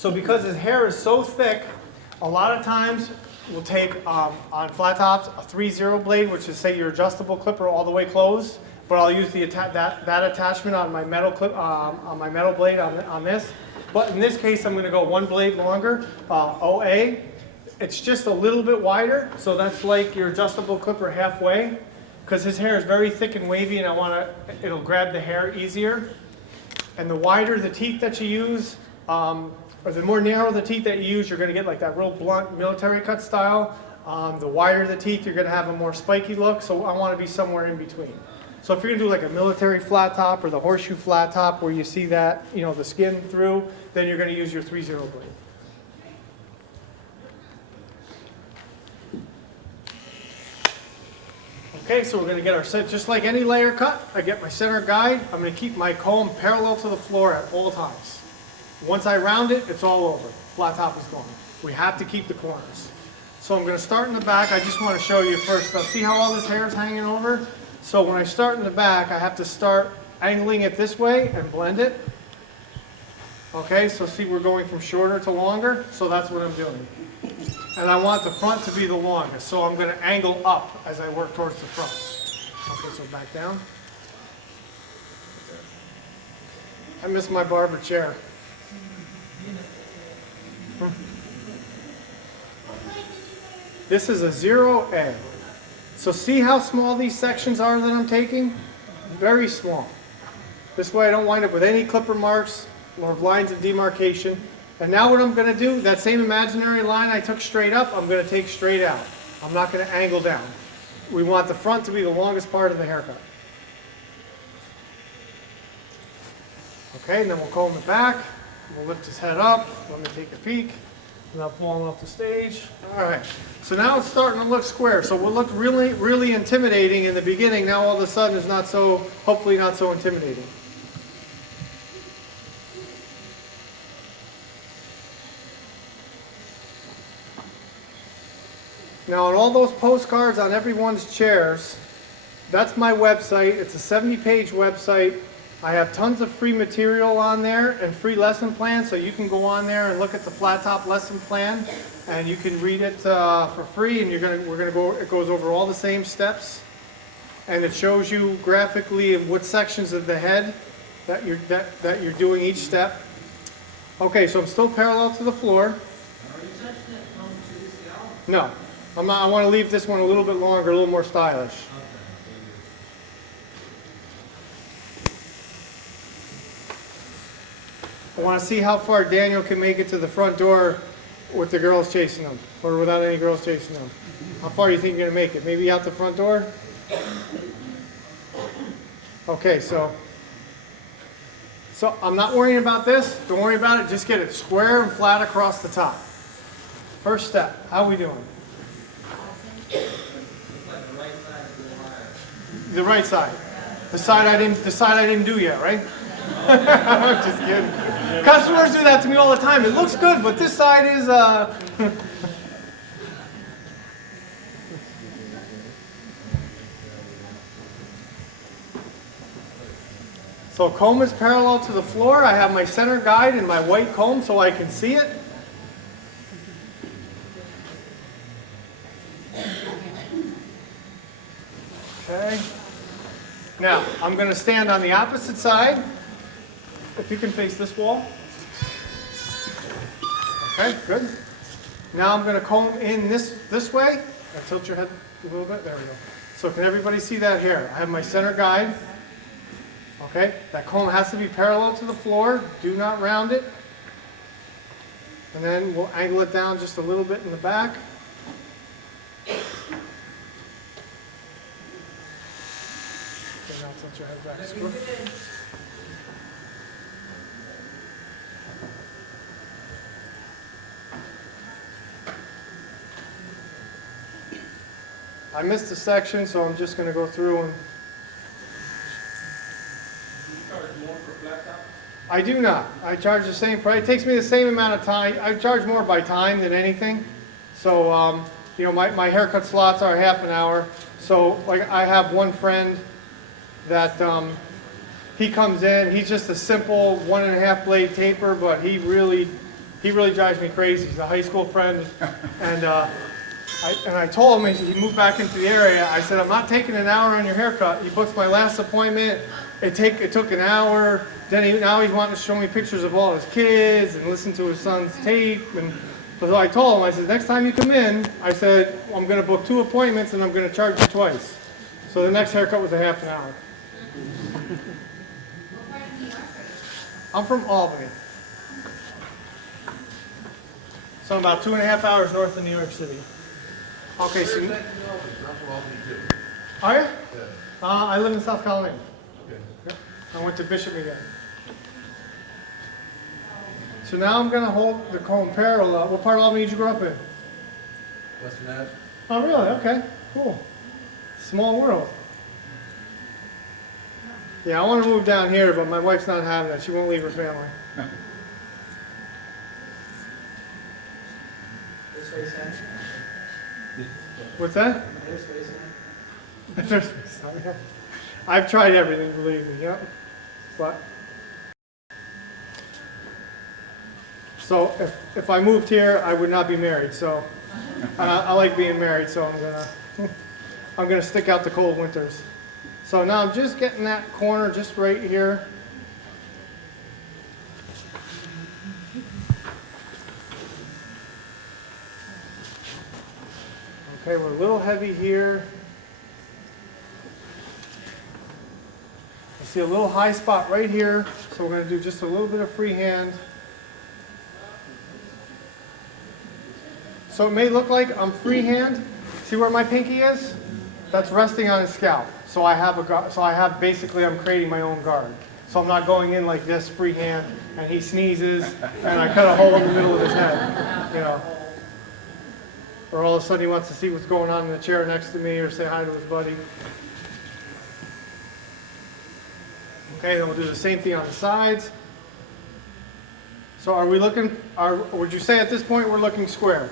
So because his hair is so thick, a lot of times we'll take, on flat tops, a 3-0 blade, which is, say, your adjustable clipper all the way closed, but I'll use the that attachment on my metal clip, on my metal blade on this. But in this case, I'm going to go one blade longer, OA. It's just a little bit wider, so that's like your adjustable clipper halfway, because his hair is very thick and wavy, and it'll grab the hair easier. And the wider the teeth that you use, or the more narrow the teeth that you use, you're going to get like that real blunt military cut style. The wider the teeth, you're going to have a more spiky look, so I want to be somewhere in between. So if you're going to do like a military flat top or the horseshoe flat top where you see that, you know, the skin through, then you're going to use your 3-0 blade. Okay, so we're going to get our set, just like any layer cut, I get my center guide. I'm going to keep my comb parallel to the floor at all times. Once I round it, it's all over. Flat top is gone. We have to keep the corners. So I'm going to start in the back. I just want to show you first. See how all this hair is hanging over? So when I start in the back, I have to start angling it this way and blend it. Okay, so see we're going from shorter to longer. So that's what I'm doing. And I want the front to be the longest. So I'm going to angle up as I work towards the front. Okay, so back down. I miss my barber chair. This is a 0A. So see how small these sections are that I'm taking? Very small. This way I don't wind up with any clipper marks or lines of demarcation. And now what I'm going to do, that same imaginary line I took straight up, I'm going to take straight out. I'm not going to angle down. We want the front to be the longest part of the haircut. Okay, and then we'll comb it back. We'll lift his head up. Let me take a peek. Without falling off the stage. All right. So now it's starting to look square. So what looked really, really intimidating in the beginning, now all of a sudden is not so, hopefully not so intimidating. Now on all those postcards on everyone's chairs, that's my website. It's a 70-page website. I have tons of free material on there and free lesson plans, so you can go on there and look at the flat top lesson plan, and you can read it for free. And it goes over all the same steps, and it shows you graphically what sections of the head that you're doing each step. Okay, so I'm still parallel to the floor. No, I'm not. I want to leave this one a little bit longer, a little more stylish. I want to see how far Daniel can make it to the front door with the girls chasing him, or without any girls chasing him. How far do you think you're going to make it? Maybe out the front door? Okay, so I'm not worrying about this. Don't worry about it. Just get it square and flat across the top. First step. How are we doing? The right side. The side I didn't do yet, right? I'm just kidding. Customers do that to me all the time. It looks good, but this side is So comb is parallel to the floor. I have my center guide and my white comb so I can see it. Okay. Now, I'm going to stand on the opposite side. If you can face this wall. Okay, good. Now I'm going to comb in this way. Now tilt your head a little bit. There we go. So can everybody see that hair? I have my center guide. Okay, that comb has to be parallel to the floor. Do not round it. And then we'll angle it down just a little bit in the back. Okay, now tilt your head back. I missed a section, so I'm just going to go through and... Do you charge more for flat top? I do not. I charge the same price. It takes me the same amount of time. I charge more by time than anything. So, you know, my haircut slots are half an hour. So, like, I have one friend that he comes in. He's just a simple 1.5 blade taper, but he really He really drives me crazy. He's a high school friend, and I told him, he moved back into the area. I said, I'm not taking an hour on your haircut. He booked my last appointment. It took an hour. Then now he's wanting to show me pictures of all his kids and listen to his son's tape. And so I told him, I said, next time you come in, I said, I'm going to book 2 appointments and I'm going to charge you twice. So the next haircut was a half an hour. I'm from Albany. So I'm about 2.5 hours north of New York City. Okay, so... Are you? I live in South Carolina. Okay. I went to Bishop again. So now I'm going to hold the comb parallel. What part of Albany did you grow up in? Western Ave. Oh, really? Okay, cool. Small world. Yeah, I want to move down here, but my wife's not having that. She won't leave her family. This way, Sam. What's that? This way, Sam. There's- I've tried everything, believe me. Yep. But so if I moved here, I would not be married. So I like being married. So I'm gonna stick out the cold winters. So now I'm just getting that corner just right here. Okay, we're a little heavy here. I see a little high spot right here, so we're going to do just a little bit of freehand. So it may look like I'm freehand. See where my pinky is? That's resting on his scalp. So I have basically, I'm creating my own guard. So I'm not going in like this freehand, and he sneezes, and I cut a hole in the middle of his head, you know. Or all of a sudden he wants to see what's going on in the chair next to me, or say hi to his buddy. Okay, then we'll do the same thing on the sides. So are we looking, would you say at this point we're looking square?